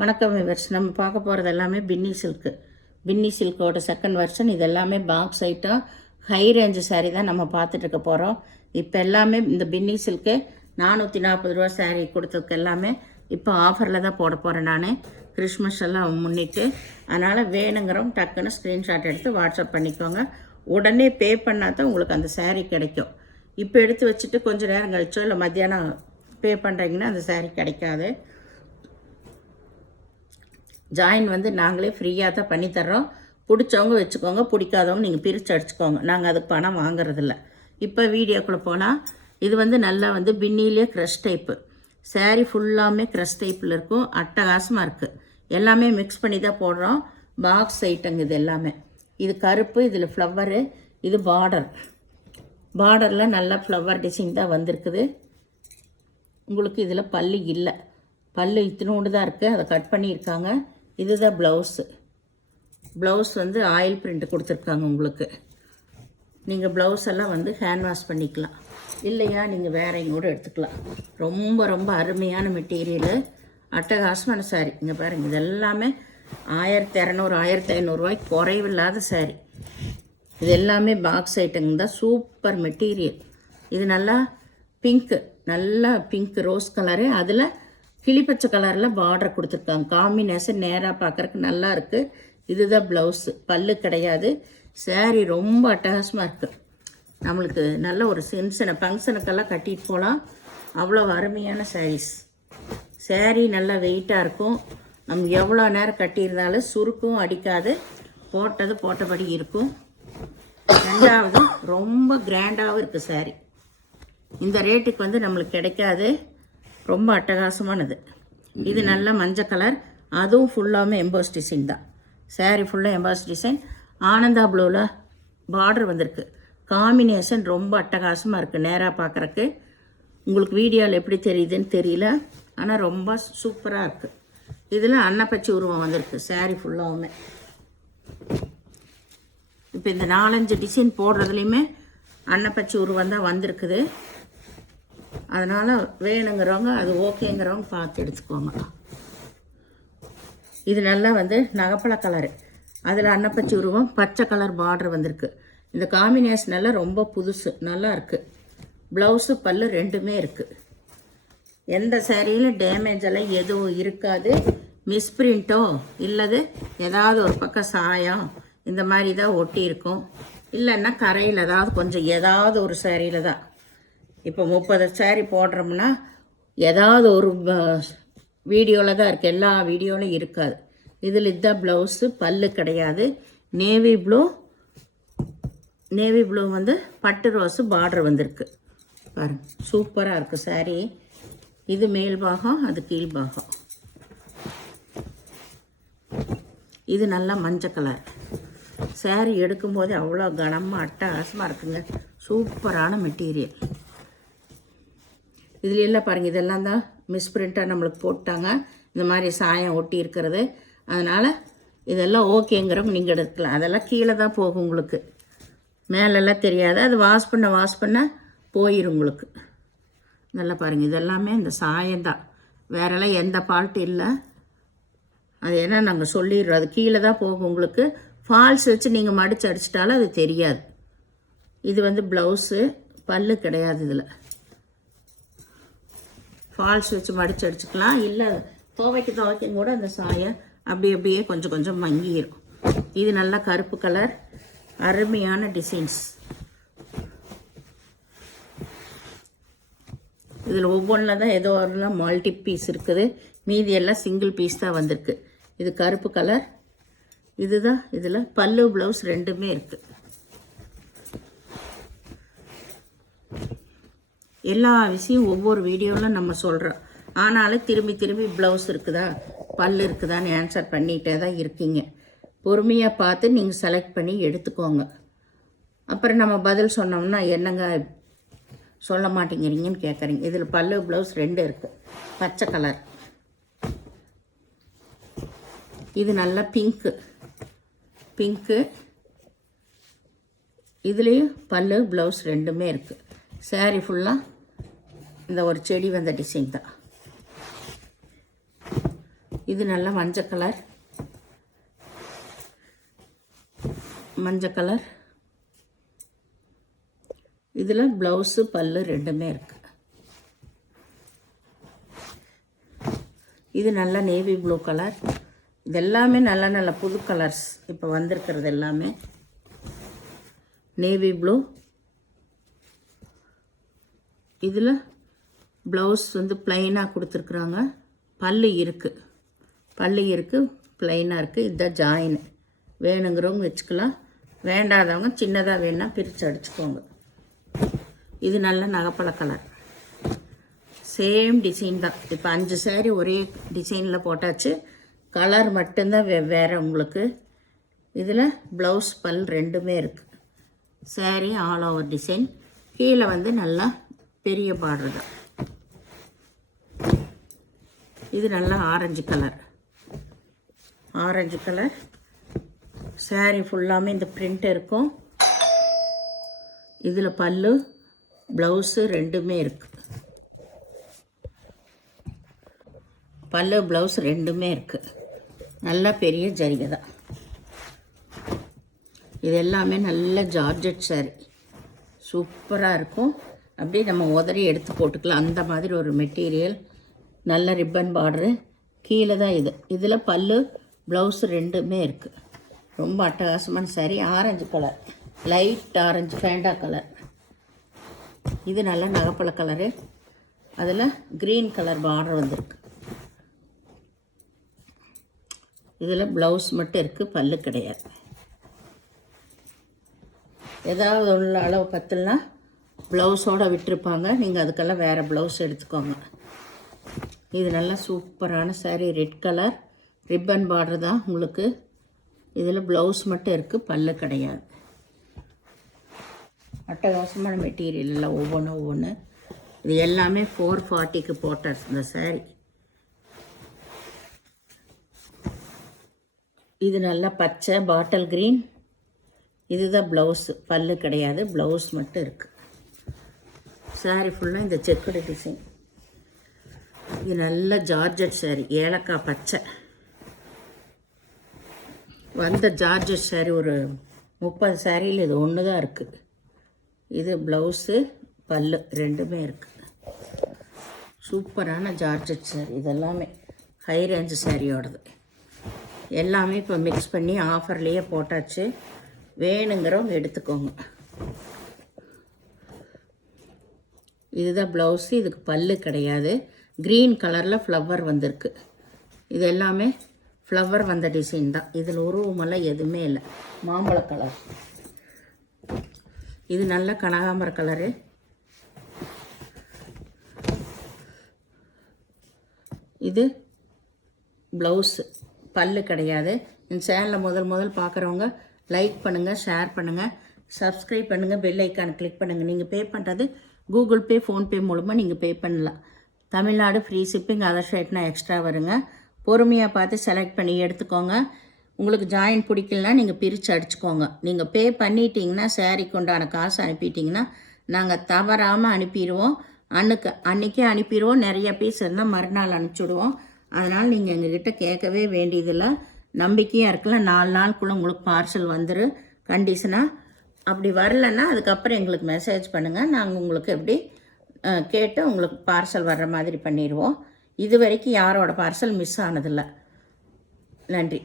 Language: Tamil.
வணக்கம் விவர்ஸ். நம்ம பார்க்க போகிறது எல்லாமே பின்னி சில்கோட செகண்ட் வெர்ஷன். இது எல்லாமே box item, high range sari தான் நம்ம பார்த்துட்ருக்க போகிறோம். இப்போ எல்லாமே இந்த பின்னி சில்க்கு 440 ரூபா சாரீ கொடுத்ததுக்கு எல்லாமே இப்போ ஆஃபரில் தான் போட போகிறேன் நான், கிறிஸ்மஸ் எல்லாம் முன்னிட்டு. அதனால் வேணுங்கிறவங்க டக்குன்னு ஸ்க்ரீன்ஷாட் எடுத்து வாட்ஸ்அப் பண்ணிக்கோங்க. உடனே பே பண்ணால் தான் உங்களுக்கு அந்த சாரீ கிடைக்கும். இப்போ எடுத்து வச்சுட்டு கொஞ்சம் நேரம் கழிச்சோ இல்லை மத்தியானம் பே பண்ணுறீங்கன்னா அந்த சாரீ கிடைக்காது. ஜாயின் வந்து நாங்களே ஃப்ரீயாக தான் பண்ணித்தர்றோம். பிடிச்சவங்க வச்சுக்கோங்க, பிடிக்காதவங்க நீங்கள் பிரித்து அடிச்சுக்கோங்க. நாங்கள் அதுக்கு பணம் வாங்குறதில்ல. இப்போ வீடியோக்குள்ளே போனால் இது வந்து நல்லா வந்து பின்னிலே க்ரஷ் டைப்பு சாரீ, ஃபுல்லாமே க்ரஷ் டைப்பில் இருக்கும். அட்டகாசமாக இருக்குது. எல்லாமே மிக்ஸ் பண்ணி தான் போடுறோம். பாக்ஸ் ஐட்டங்க இது எல்லாமே. இது கருப்பு, இதில் ஃப்ளவரு, இது பார்டரில் நல்லா ஃப்ளவர் டிசைன் தான் வந்திருக்குது. உங்களுக்கு இதில் பல்லு இல்லை, பல்லு இத்தினோண்டு தான் இருக்குது, அதை கட் பண்ணியிருக்காங்க. இதுதான் ப்ளவுஸ் வந்து ஆயில் பிரிண்ட் கொடுத்துருக்காங்க உங்களுக்கு. நீங்கள் ப்ளவுஸ் எல்லாம் வந்து ஹேண்ட் வாஷ் பண்ணிக்கலாம், இல்லையா நீங்கள் வேறையும் கூட எடுத்துக்கலாம். ரொம்ப ரொம்ப அருமையான மெட்டீரியலு, அட்டகாசமான சாரீ. இங்கே பாருங்கள், இது எல்லாமே 1200 1500 ரூபாய்க்கு குறைவில்லாத சாரீ. இது எல்லாமே பாக்ஸ் ஐட்டங்க தான். Super material. இது நல்லா பிங்க்கு ரோஸ் கலரு, அதில் கிளிப்பச்சை கலரில் பார்டர் கொடுத்துருக்காங்க. காம்பினேஷன் நேராக பார்க்குறக்கு நல்லா இருக்குது. இதுதான் ப்ளவுஸு, பல்லு கிடையாது. சாரீ ரொம்ப அட்டகாசமாக இருக்குது. நம்மளுக்கு நல்ல ஒரு ஃபங்க்ஷனுக்கெல்லாம் கட்டிட்டு போகலாம். அவ்வளோ அருமையான சாரீஸ். சாரீ நல்லா வெயிட்டாக இருக்கும். நம்ம எவ்வளோ நேரம் கட்டியிருந்தாலும் சுருக்கும் அடிக்காது, போட்டபடி இருக்கும். ரெண்டாவது ரொம்ப கிராண்டாகவும் இருக்குது சாரீ. இந்த ரேட்டுக்கு வந்து நம்மளுக்கு கிடைக்காது. ரொம்ப அட்டகாசமானது. இது நல்ல மஞ்சள் கலர், அதுவும் ஃபுல்லாமே எம்போஸ் டிசைன் தான். சாரீ ஃபுல்லாக எம்போஸ் டிசைன். ஆனந்தா ப்ளூவில் பார்டர் வந்திருக்கு. காம்பினேஷன் ரொம்ப அட்டகாசமாக இருக்குது. நேராக பார்க்குறக்கு உங்களுக்கு வீடியோவில் எப்படி தெரியுதுன்னு தெரியல, ஆனால் ரொம்ப சூப்பராக இருக்குது. இதில் அன்னப்பச்சி உருவம் வந்திருக்கு சாரீ ஃபுல்லாகவுமே. இப்போ இந்த 4-5 டிசைன் போடுறதுலையுமே அன்னப்பச்சி உருவம் தான் வந்திருக்குது. அதனால் வேணுங்கிறவங்க, அது ஓகேங்கிறவங்க பார்த்து எடுத்துக்கோங்க. இது நல்லா வந்து நகப்பழ கலரு, அதில் அன்னப்பச்சி உருவம், பச்சை கலர் பார்டர் வந்திருக்கு. இந்த காம்பினேஷன் எல்லாம் ரொம்ப புதுசு, நல்லா இருக்குது. ப்ளவுஸு பல்லு ரெண்டுமே இருக்குது. எந்த சாரியிலும் டேமேஜ் எல்லாம் எதுவும் இருக்காது. மிஸ்பிரிண்ட்டோ இல்லது ஏதாவது ஒரு பக்கம் சாயம் இந்த மாதிரி தான் ஒட்டி இருக்கும். இல்லைன்னா கரையில் ஏதாவது ஒரு சாரியில் தான். இப்போ 30 சாரீ போடுறோம்னா ஏதாவது ஒரு வீடியோவில் தான் இருக்குது, எல்லா வீடியோவிலும் இருக்காது. இதில் இதுதான் ப்ளவுஸு, பல்லு கிடையாது. நேவி ப்ளூ வந்து பட்டு ரோஸு பார்டர் வந்திருக்கு. பாருங்கள், சூப்பராக இருக்குது சாரீ. இது மேல் பாகம், அது கீழ் பாகம். இது நல்லா மஞ்சள் கலர் சாரீ. எடுக்கும்போது அவ்வளோ கனமாக அட்டகாசமாக இருக்குங்க. சூப்பரான மெட்டீரியல். இதில் எல்லாம் பாருங்கள், இதெல்லாம் தான் மிஸ்பிரிண்ட்டாக நம்மளுக்கு போட்டாங்க, இந்த மாதிரி சாயம் ஒட்டி இருக்கிறது. அதனால் இதெல்லாம் ஓகேங்கிறவங்க நீங்கள் எடுக்கலாம். அதெல்லாம் கீழே தான் போகும் உங்களுக்கு, மேலெல்லாம் தெரியாது. அது வாஷ் பண்ண போயிடும் உங்களுக்கு. நல்லா பாருங்கள், இதெல்லாமே இந்த சாயம்தான், வேறெல்லாம் எந்த ஃபால்ட்டு இல்லை. அது என்ன நாங்கள் சொல்லிடுறோம், அது கீழே தான் போகும் உங்களுக்கு. ஃபால்ஸ் வச்சு நீங்கள் மடித்து அடிச்சிட்டாலும் அது தெரியாது. இது வந்து ப்ளவுஸு, பல்லு கிடையாது. இதில் ஃபால்ஸ் வச்சு மடித்து அடிச்சுக்கலாம், இல்லை துவைக்கும் கூட அந்த சாயம் அப்படியே கொஞ்சம் மங்கிடும். இது நல்லா கருப்பு கலர், அருமையான டிசைன்ஸ். இதில் ஒவ்வொன்றில் தான் ஏதோ ஒரு மல்டி பீஸ் இருக்குது, மீதி எல்லாம் சிங்கிள் பீஸ் தான் வந்திருக்கு. இது கருப்பு கலர். இதுதான் இதில் பல்லு ப்ளவுஸ் ரெண்டுமே இருக்குது. எல்லா விஷயம் ஒவ்வொரு வீடியோவில் நம்ம சொல்கிறோம். ஆனாலும் திரும்பி ப்ளவுஸ் இருக்குதா பல்லு இருக்குதான்னு ஆன்சர் பண்ணிகிட்டே தான் இருக்கீங்க. பொறுமையாக பார்த்து நீங்கள் செலக்ட் பண்ணி எடுத்துக்கோங்க. அப்புறம் நம்ம பதில் சொன்னோம்னா என்னங்க சொல்ல மாட்டேங்கிறீங்கன்னு கேட்குறீங்க. இதில் பல்லு ப்ளவுஸ் 2 இருக்குது. பச்சை கலர். இது நல்லா பிங்க்கு. இதுலேயும் பல்லு ப்ளவுஸ் ரெண்டுமே இருக்குது. சாரீ ஃபுல்லாக இந்த ஒரு செடி வந்த டிசைன் தான். இது நல்ல மஞ்சள் கலர். இதில் ப்ளவுஸு பல்லு ரெண்டுமே இருக்குது. இது நல்ல நேவி ப்ளூ கலர். இது எல்லாமே நல்ல புது கலர்ஸ் இப்போ வந்திருக்கிறது எல்லாமே. Navy blue. இதில் ப்ளவுஸ் வந்து ப்ளைனாக கொடுத்துருக்குறாங்க. பல்லு இருக்குது ப்ளைனாக இருக்குது. இதுதான் ஜாயின். வேணுங்கிறவங்க வச்சுக்கலாம், வேண்டாதவங்க சின்னதாக வேணால் பிரித்து அடிச்சுக்கோங்க. இது நல்ல நகைப்பழ கலர். சேம் டிசைன் தான். இப்போ 5 saree ஒரே டிசைனில் போட்டாச்சு. கலர் மட்டும்தான் வேறு உங்களுக்கு. இதில் ப்ளவுஸ் பல் ரெண்டுமே இருக்குது. saree all over design. கீழே வந்து நல்லா பெரிய பார்டர் தான். இது நல்லா ஆரஞ்சு கலர். saree ஃபுல்லாமே இந்த பிரிண்ட் இருக்கும். இதில் பல்லு ப்ளவுஸு ரெண்டுமே இருக்குது. பல்லு ப்ளவுஸ் ரெண்டுமே இருக்குது. நல்ல பெரிய ஜரிகை தான். இது எல்லாமே நல்ல ஜார்ஜெட் saree. சூப்பராக இருக்கும். அப்படியே நம்ம உதறி எடுத்து போட்டுக்கலாம். அந்த மாதிரி ஒரு மெட்டீரியல். நல்ல ரிப்பன் பார்டரு. கீழே தான் இது. இதில் பல்லு ப்ளவுஸு ரெண்டுமே இருக்குது. ரொம்ப அட்டகாசமான saree. Orange colour, light orange Fanta colour. இது நல்ல நகைப்பழ கலரு. அதில் க்ரீன் கலர் பார்டர் வந்திருக்கு. இதில் ப்ளவுஸ் மட்டும் இருக்குது, பல்லு கிடையாது. ஏதாவது உள்ள அளவு பத்தலைனா ப்ளவுஸோடு விட்டுருப்பாங்க. நீங்கள் அதுக்கெல்லாம் வேறு ப்ளவுஸ் எடுத்துக்கோங்க. இது நல்லா சூப்பரான saree. Red colour ribbon border தான் உங்களுக்கு. இதில் ப்ளவுஸ் மட்டும் இருக்குது, பல்லு கிடையாது. அட்டகாசமான மெட்டீரியல் எல்லாம் ஒவ்வொன்று. இது எல்லாமே 440க்கு போட்ட இந்த saree. இது நல்லா பச்சை பாட்டில் க்ரீன். இதுதான் ப்ளவுஸு, பல்லு கிடையாது, ப்ளவுஸ் மட்டும் இருக்குது. saree ஃபுல்லாக இந்த செக்குடு டிசைன். இது நல்ல ஜார்ஜெட் saree. ஏலக்காய் பச்சை வந்த ஜார்ஜெட் saree. ஒரு 30 சாரியில் இது ஒன்று தான் இருக்குது. இது ப்ளவுஸு பல்லு ரெண்டுமே இருக்குது. சூப்பரான ஜார்ஜெட் saree. இதெல்லாமே ஹை ரேஞ்சு சாரியோடது. எல்லாமே இப்போ மிக்ஸ் பண்ணி ஆஃபர்லேயே போட்டாச்சு. வேணுங்கிறவங்க எடுத்துக்கோங்க. இதுதான் ப்ளவுஸு. இதுக்கு பல்லு கிடையாது. க்ரீன் கலரில் ஃப்ளவர் வந்திருக்கு. இது எல்லாமே ஃப்ளவர் வந்த டிசைன் தான். இதில் உருவமெல்லாம் எதுவுமே இல்லை. மாம்பழ கலர். இது நல்ல கனகாம்பர கலரு. இது ப்ளவுஸு, பல்லு கிடையாது. இந்த சேனலை முதல் பார்க்குறவங்க லைக் பண்ணுங்கள், ஷேர் பண்ணுங்கள், சப்ஸ்கிரைப் பண்ணுங்கள், பெல் ஐக்கான் கிளிக் பண்ணுங்கள். நீங்கள் பே பண்ணுறது கூகுள் பே, ஃபோன்பே மூலமாக நீங்கள் பே பண்ணலாம். Tamil Nadu free shipping. அதர் ஸ்டேட்னா எக்ஸ்ட்ரா வருங்க. பொறுமையாக பார்த்து செலக்ட் பண்ணி எடுத்துக்கோங்க. உங்களுக்கு ஜாயின் பிடிக்கலனா நீங்கள் பிரித்து அடிச்சுக்கோங்க. நீங்கள் பே பண்ணிட்டீங்கன்னா சாரீக்கு உண்டான காசு அனுப்பிட்டிங்கன்னா நாங்கள் தவறாமல் அனுப்பிடுவோம். அன்றைக்கே அனுப்பிடுவோம். நிறைய பீஸ் இருந்தால் மறுநாள் அனுப்பிச்சுடுவோம். அதனால் நீங்கள் எங்ககிட்ட கேட்கவே வேண்டியதில்லை. நம்பிக்கையாக இருக்கலாம். 4 நாளுக்குள்ளே உங்களுக்கு பார்சல் வந்துடும் கண்டிஷனாக. அப்படி வரலன்னா அதுக்கப்புறம் எங்களுக்கு மெசேஜ் பண்ணுங்கள். நாங்கள் உங்களுக்கு எப்படி கேட்டு உங்களுக்கு பார்சல் வர்ற மாதிரி பண்ணிடுவோம். இது வரைக்கும் யாரோட பார்சல் மிஸ் ஆனதில்லை. நன்றி.